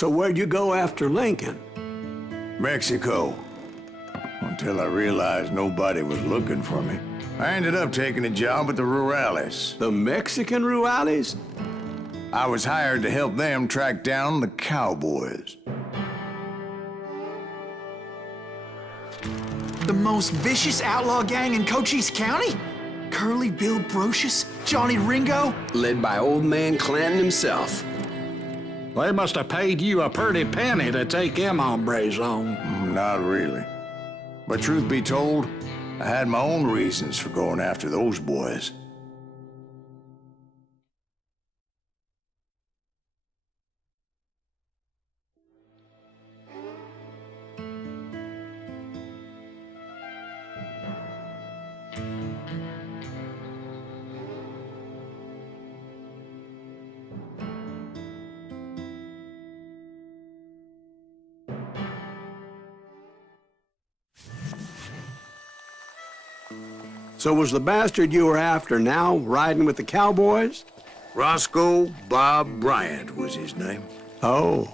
So where'd you go after Lincoln? Mexico. Until I realized nobody was looking for me. I ended up taking a job at the Rurales. The Mexican Rurales? I was hired to help them track down the cowboys. The most vicious outlaw gang in Cochise County? Curly Bill Brocious? Johnny Ringo? Led by old man Clanton himself. They must have paid you a pretty penny to take them hombres on. Not really. But truth be told, I had my own reasons for going after those boys. So was the bastard you were after now riding with the cowboys? Roscoe Bob Bryant was his name. Oh.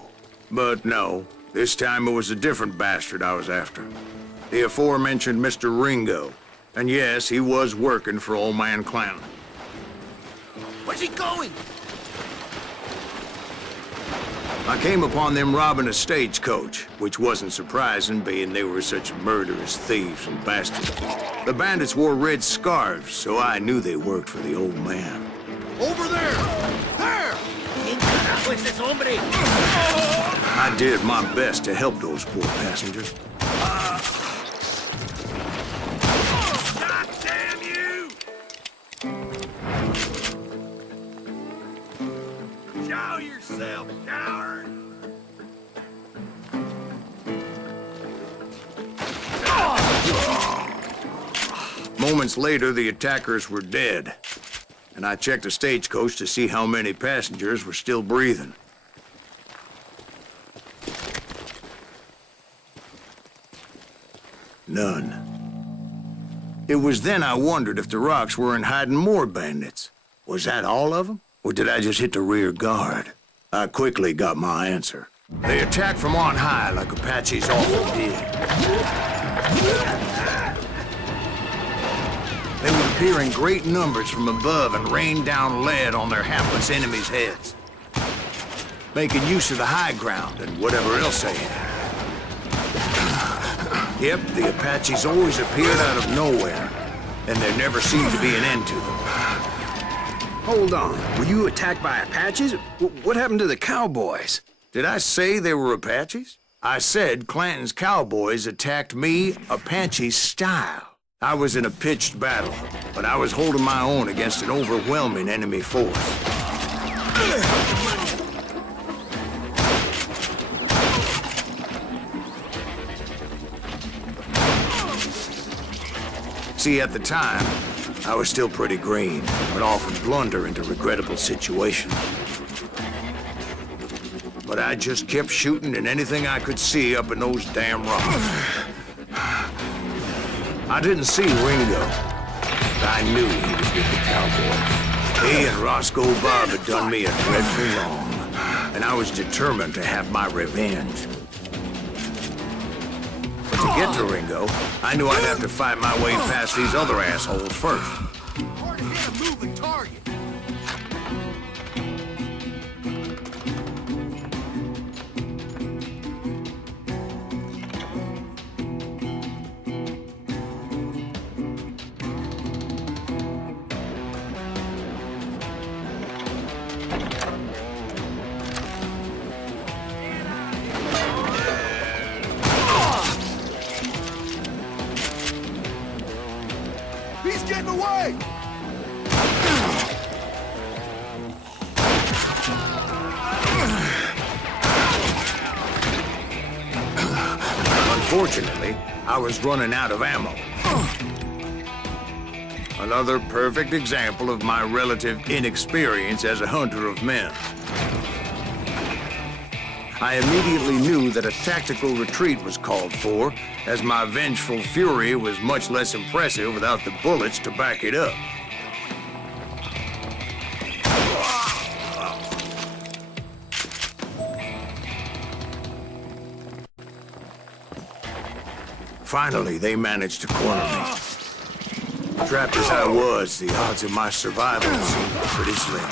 But no, this time it was a different bastard I was after. The aforementioned Mr. Ringo. And yes, he was working for old man Clanton. Where's he going? I came upon them robbing a stagecoach, which wasn't surprising, being they were such murderous thieves and bastards. The bandits wore red scarves, so I knew they worked for the old man. Over there! There! I did my best to help those poor passengers. God damn you! Show yourself, coward! Moments later, the attackers were dead, and I checked the stagecoach to see how many passengers were still breathing. None. It was then I wondered if the rocks weren't hiding more bandits. Was that all of them? Or did I just hit the rear guard? I quickly got my answer. They attacked from on high like Apaches often did. They would appear in great numbers from above and rain down lead on their hapless enemies' heads, making use of the high ground and whatever else they had. Yep, the Apaches always appeared out of nowhere, and there never seemed to be an end to them. Hold on. Were you attacked by Apaches? What happened to the cowboys? Did I say they were Apaches? I said Clanton's cowboys attacked me Apache style. I was in a pitched battle, but I was holding my own against an overwhelming enemy force. See, at the time, I was still pretty green, but often blunder into regrettable situations. But I just kept shooting at anything I could see up in those damn rocks. I didn't see Ringo, but I knew he was with the cowboys. He and Roscoe Bob had done me a dreadful wrong, and I was determined to have my revenge. But to get to Ringo, I knew I'd have to fight my way past these other assholes first. Hard to hit a moving target. He's getting away! Unfortunately, I was running out of ammo. Another perfect example of my relative inexperience as a hunter of men. I immediately knew that a tactical retreat was called for, as my vengeful fury was much less impressive without the bullets to back it up. Finally, they managed to corner me. Trapped as I was, the odds of my survival seemed pretty slim.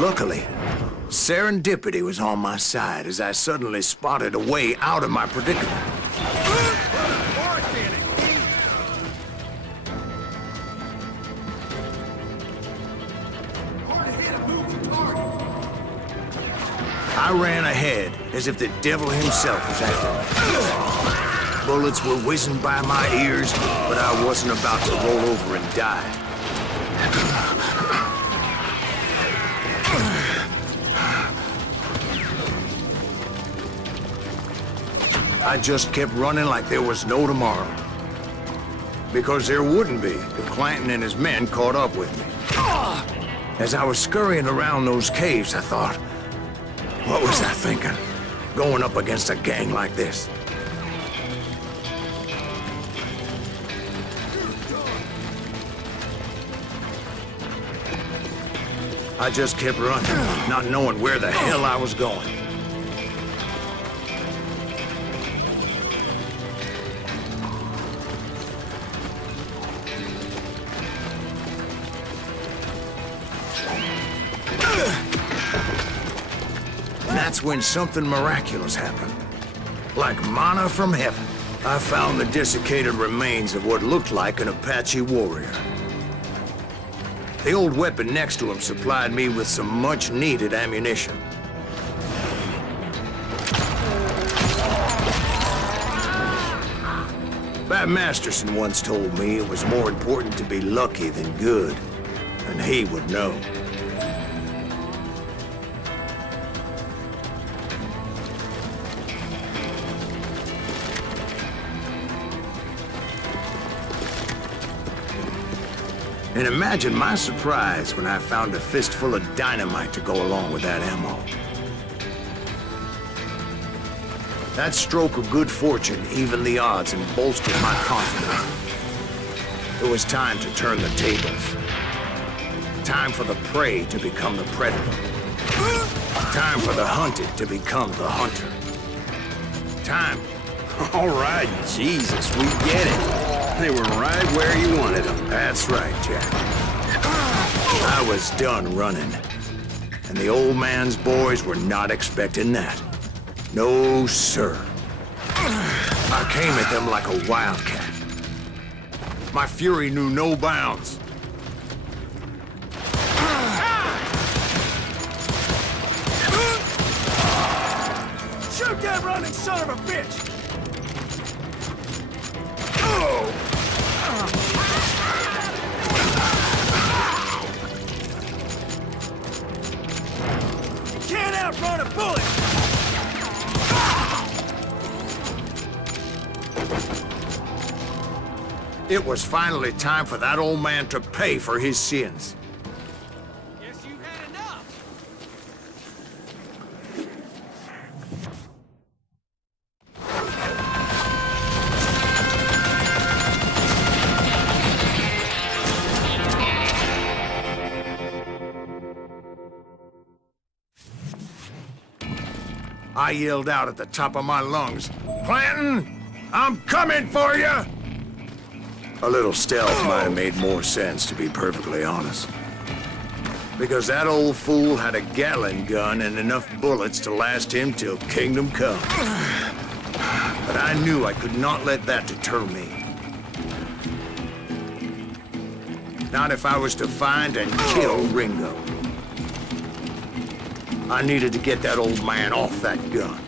Luckily, serendipity was on my side as I suddenly spotted a way out of my predicament. I ran ahead as if the devil himself was after me. Bullets were whizzing by my ears, but I wasn't about to roll over and die. I just kept running like there was no tomorrow. Because there wouldn't be if Clanton and his men caught up with me. As I was scurrying around those caves, I thought, what was I thinking? Going up against a gang like this? I just kept running, not knowing where the hell I was going. That's when something miraculous happened. Like manna from heaven, I found the desiccated remains of what looked like an Apache warrior. The old weapon next to him supplied me with some much-needed ammunition. Bat Masterson once told me it was more important to be lucky than good, and he would know. And imagine my surprise when I found a fistful of dynamite to go along with that ammo. That stroke of good fortune evened the odds and bolstered my confidence. It was time to turn the tables. Time for the prey to become the predator. Time for the hunted to become the hunter. Time. All right, Jesus, we get it. They were right where you wanted them. That's right, Jack. I was done running. And the old man's boys were not expecting that. No, sir. I came at them like a wildcat. My fury knew no bounds. Shoot that running son of a bitch! Can't outrun a bullet! It was finally time for that old man to pay for his sins. Guess you've had enough. I yelled out at the top of my lungs, "Clanton, I'm coming for you!" A little stealth might have made more sense, to be perfectly honest. Because that old fool had a Gatling gun and enough bullets to last him till kingdom come. But I knew I could not let that deter me. Not if I was to find and kill Ringo. I needed to get that old man off that gun.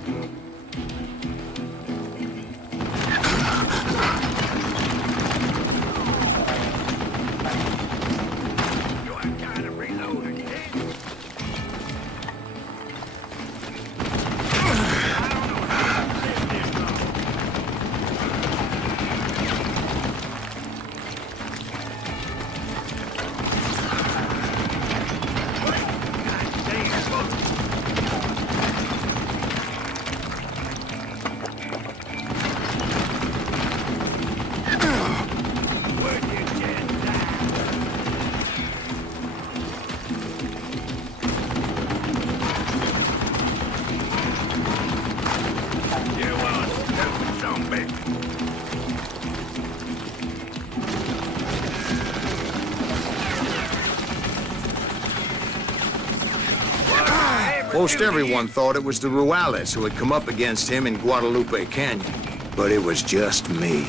Most everyone thought it was the Ruales who had come up against him in Guadalupe Canyon, but it was just me.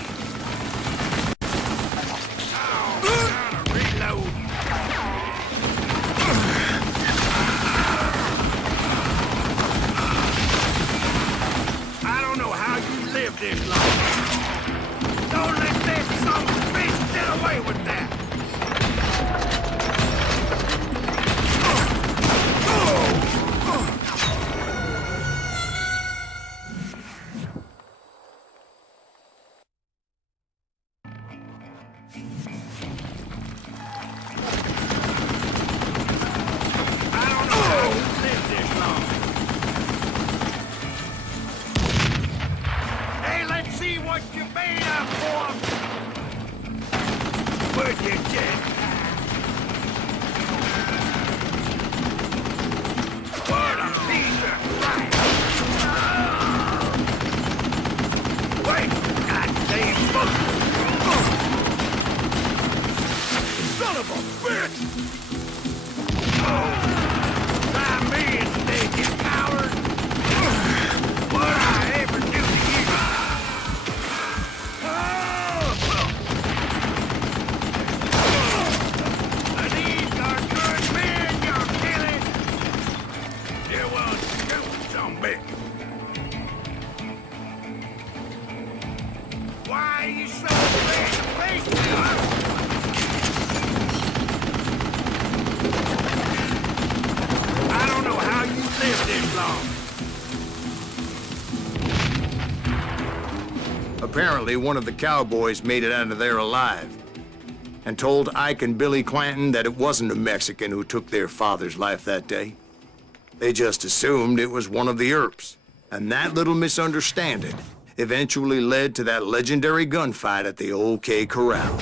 I don't know how you live this long. Don't let that son of a bitch get away with that. I don't know how you live this long. Hey, let's see what you made up for. Would you, Jack? What a piece of crap! Wait, goddamn book! Son of a bitch! Try me instead, you coward! What I ever do to you? These are good men you're killing! You won't shoot zombie! Why are you so afraid to face me, huh? I don't know how you live this long. Apparently, one of the cowboys made it out of there alive and told Ike and Billy Clanton that it wasn't a Mexican who took their father's life that day. They just assumed it was one of the Earps, and that little misunderstanding eventually led to that legendary gunfight at the OK Corral.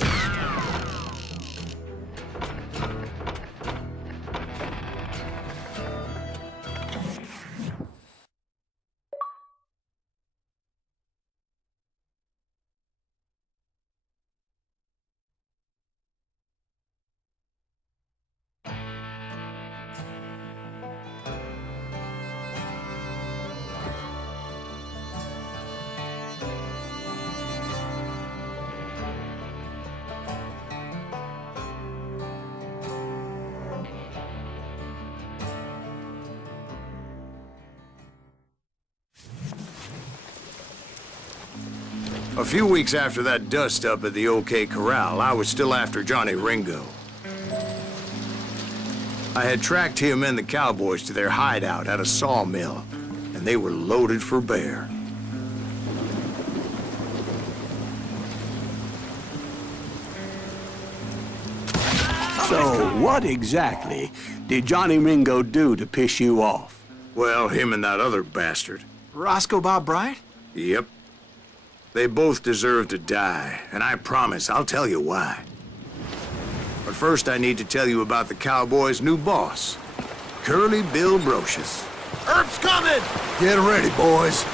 A few weeks after that dust-up at the OK Corral, I was still after Johnny Ringo. I had tracked him and the cowboys to their hideout at a sawmill, and they were loaded for bear. So, what exactly did Johnny Ringo do to piss you off? Well, him and that other bastard. Roscoe Bob Bryant? Yep. They both deserve to die, and I promise I'll tell you why. But first I need to tell you about the cowboys' new boss, Curly Bill Brocious. Earp's coming! Get ready, boys.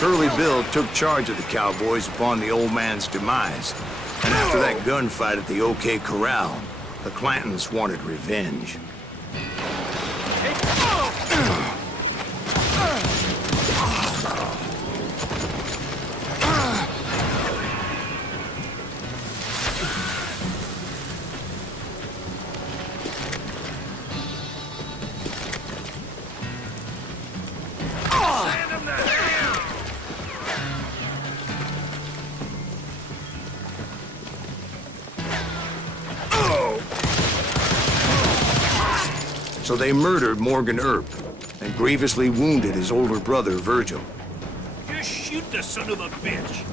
Curly Bill took charge of the cowboys upon the old man's demise. And after that gunfight at the OK Corral, the Clantons wanted revenge. So they murdered Morgan Earp and grievously wounded his older brother, Virgil. Just shoot the son of a bitch!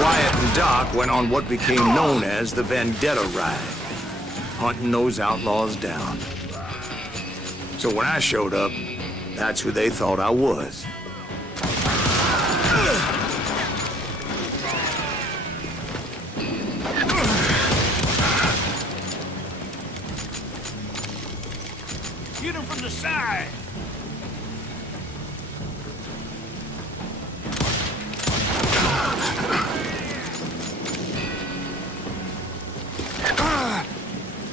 Wyatt and Doc Doc went on what became known as the Vendetta Ride, hunting those outlaws down. So when I showed up, that's who they thought I was. Shoot him from the side.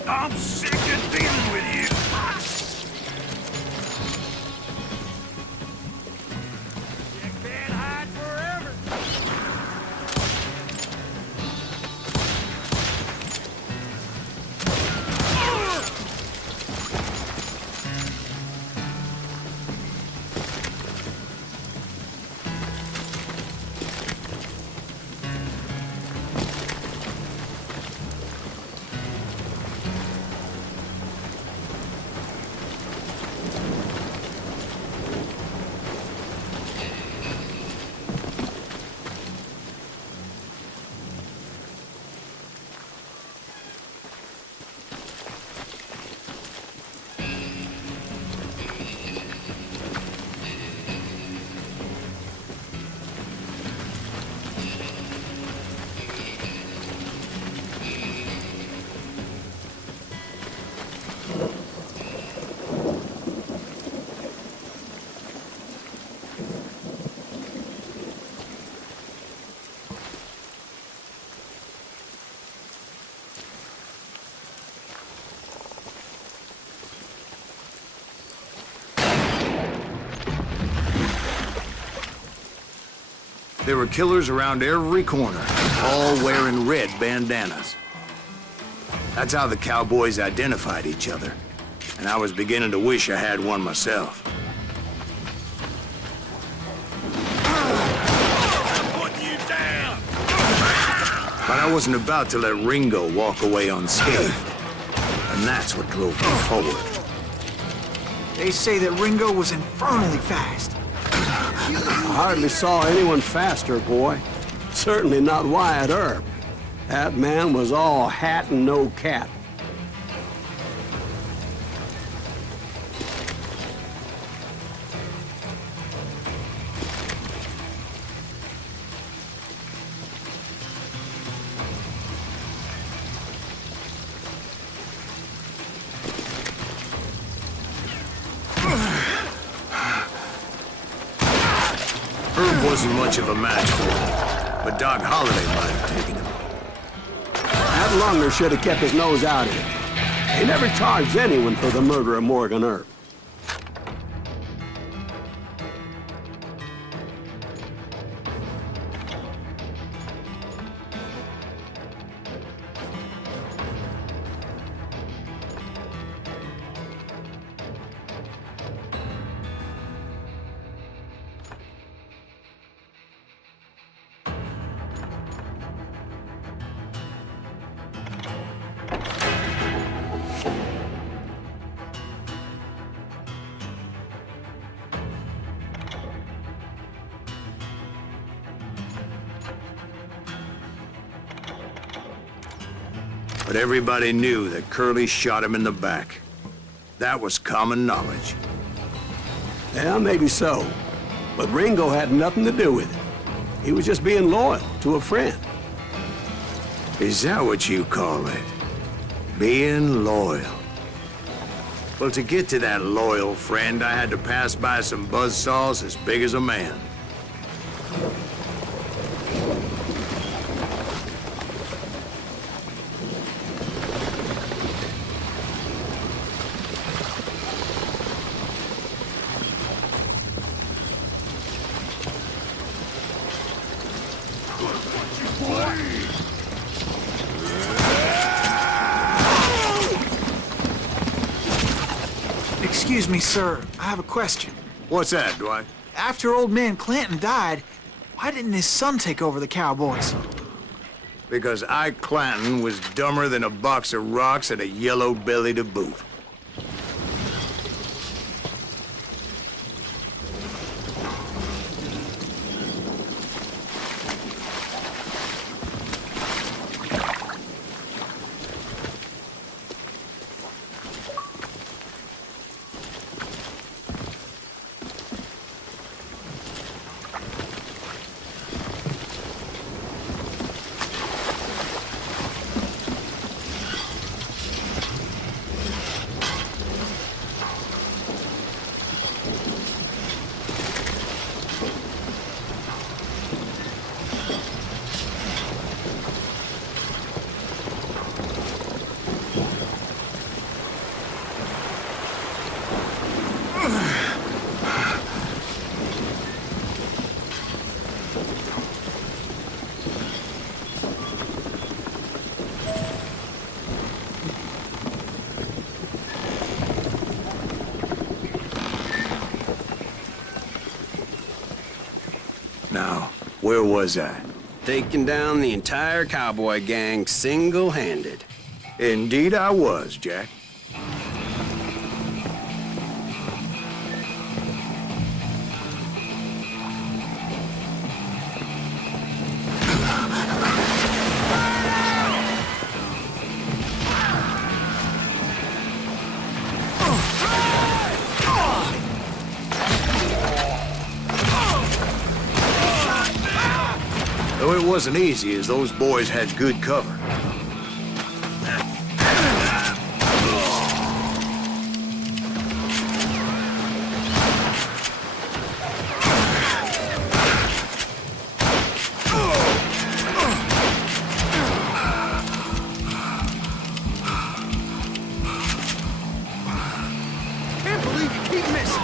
I'm sick of dealing with you. You can't hide forever. There were killers around every corner, all wearing red bandanas. That's how the cowboys identified each other, and I was beginning to wish I had one myself. Put you down. But I wasn't about to let Ringo walk away unscathed, and that's what drove me forward. They say that Ringo was infernally fast. I hardly saw anyone faster, boy. Certainly not Wyatt Earp. That man was all hat and no cap. Herb wasn't much of a match for him, but Doc Holliday might have taken him. That Lunger should have kept his nose out of it. He never charged anyone for the murder of Morgan Earp. But everybody knew that Curly shot him in the back. That was common knowledge. Yeah, maybe so. But Ringo had nothing to do with it. He was just being loyal to a friend. Is that what you call it? Being loyal? Well, to get to that loyal friend, I had to pass by some buzzsaws as big as a man. Excuse me, sir. I have a question. What's that, Dwight? After old man Clanton died, why didn't his son take over the Cowboys? Because Ike Clanton was dumber than a box of rocks and a yellow belly to boot. Where was I? Taking down the entire cowboy gang single-handed. Indeed I was, Jack. Though it wasn't easy, as those boys had good cover. Can't believe you keep missing.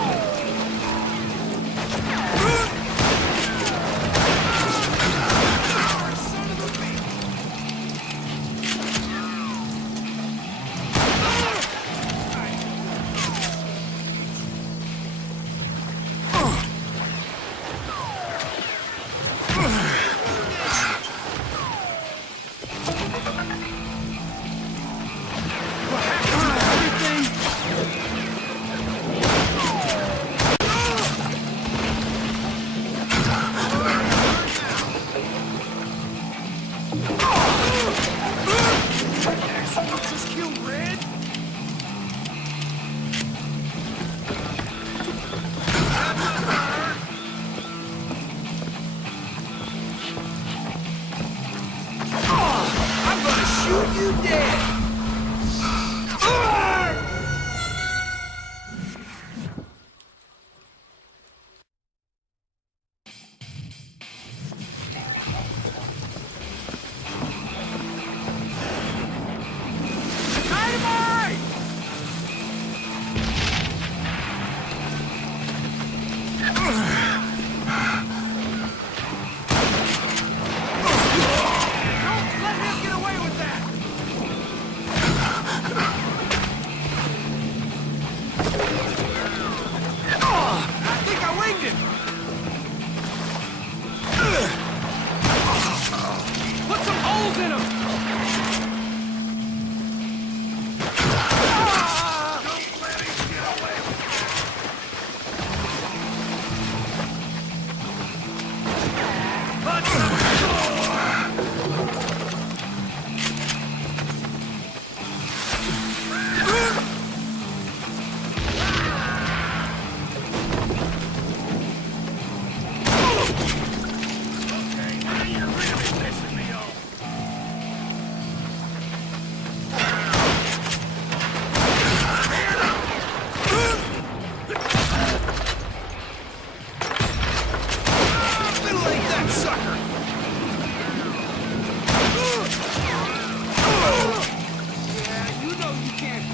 Just killed Red? I'm gonna shoot you dead! Dynamite! Don't let him get away with that! I think I winged him! Put some holes in him! Don't let him get away with Okay, now you're really pissing me off. Middle ain't that sucker! Yeah, you know you can't.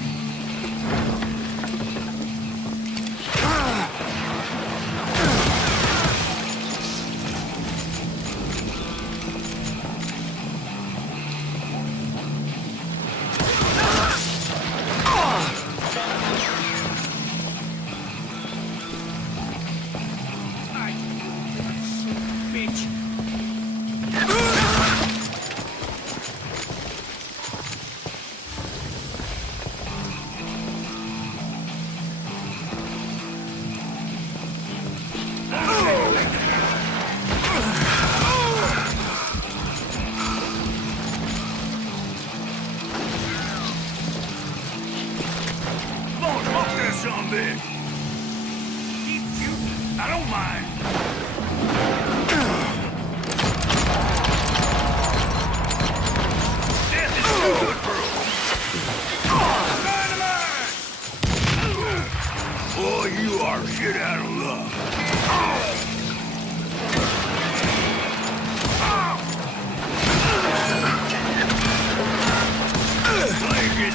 Bitch. Come on, smoke that sumbitch. Keep shooting. I don't mind. Death is too good for a... Dynamite! Boy, you are shit out of luck. Like it.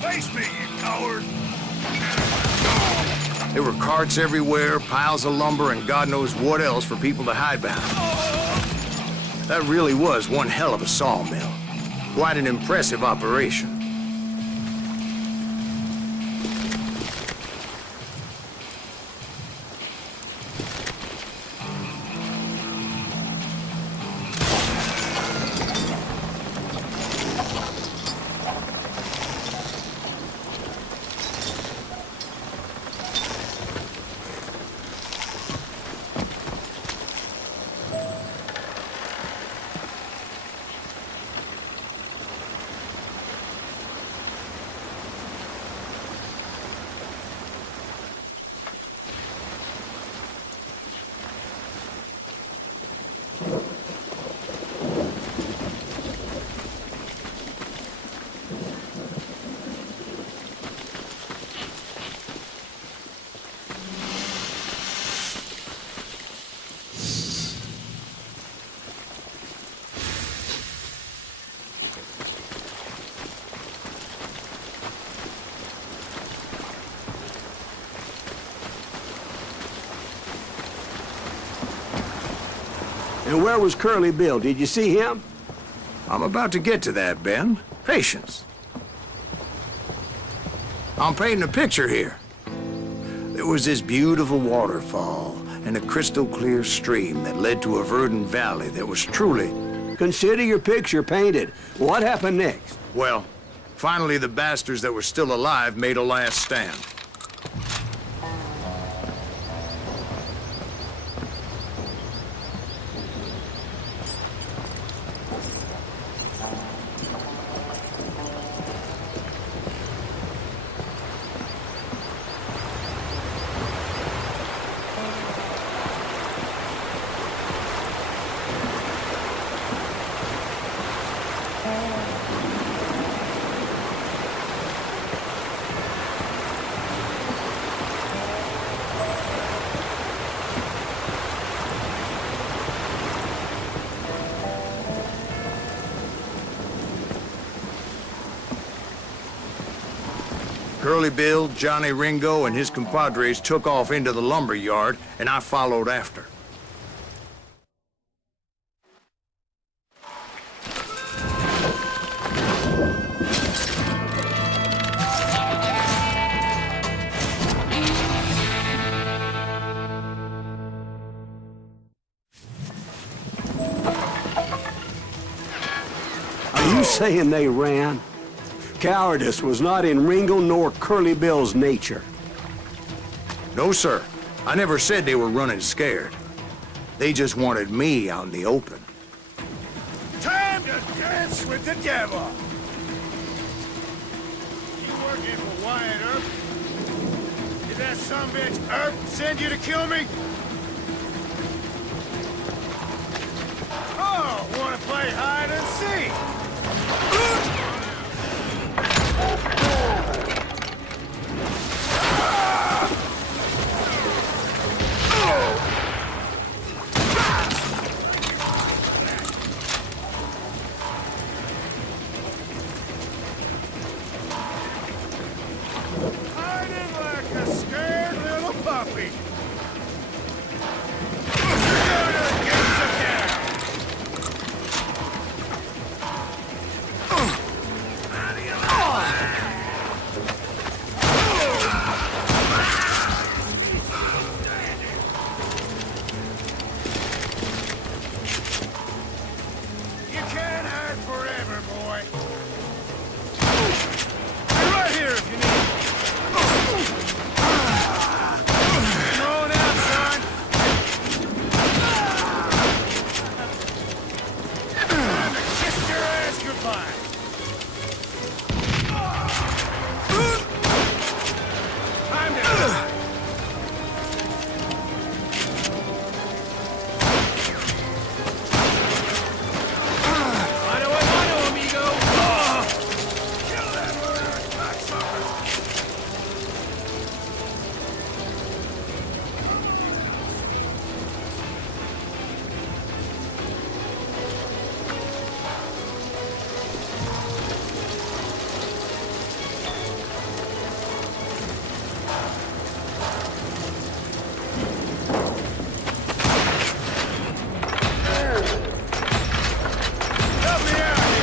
Face me, you coward! There were carts everywhere, piles of lumber, and God knows what else for people to hide behind. That really was one hell of a sawmill. Quite an impressive operation. And where was Curly Bill? Did you see him? I'm about to get to that, Ben. Patience. I'm painting a picture here. There was this beautiful waterfall and a crystal clear stream that led to a verdant valley that was truly... Consider your picture painted. What happened next? Well, finally the bastards that were still alive made a last stand. Curly Bill, Johnny Ringo, and his compadres took off into the lumber yard, and I followed after. Are you saying they ran? Cowardice was not in Ringo nor Curly Bill's nature. No, sir. I never said they were running scared. They just wanted me out in the open. Time to dance with the devil! You working for Wyatt Earp? Did that sumbitch Earp send you to kill me? Oh, wanna play hide and seek? Hiding like a scared little puppy. You're gonna get some down. How do you like that? You can't hide forever, boy. Be right here if you need me. Come on out, son. Time to kiss your ass goodbye. Time to... Mano, amigo. Kill that murderous cocksucker. Help me out here.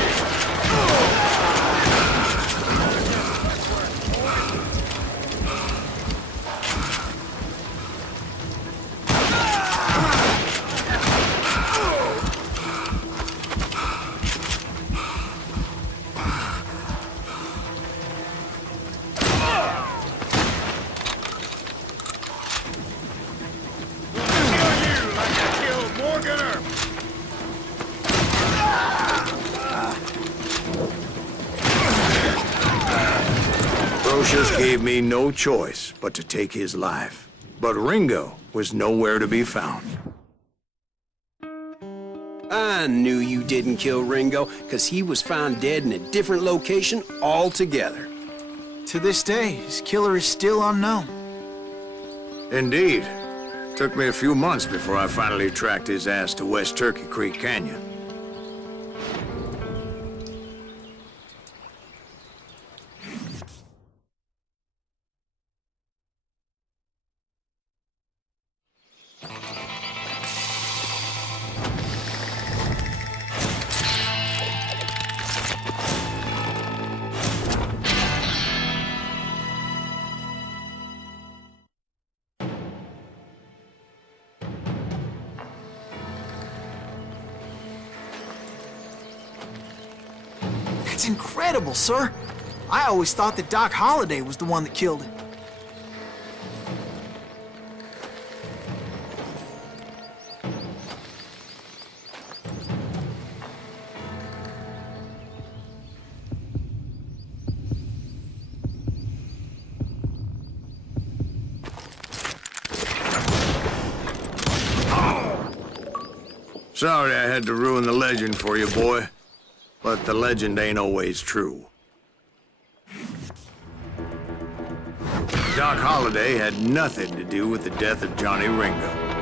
Kill you like I killed Morgan Earp. Brocious gave me no choice but to take his life. But Ringo was nowhere to be found. I knew you didn't kill Ringo, because he was found dead in a different location altogether. To this day, his killer is still unknown. Indeed. Took me a few months before I finally tracked his ass to West Turkey Creek Canyon. That's incredible, sir. I always thought that Doc Holliday was the one that killed him. Sorry I had to ruin the legend for you, boy. But the legend ain't always true. Doc Holliday had nothing to do with the death of Johnny Ringo.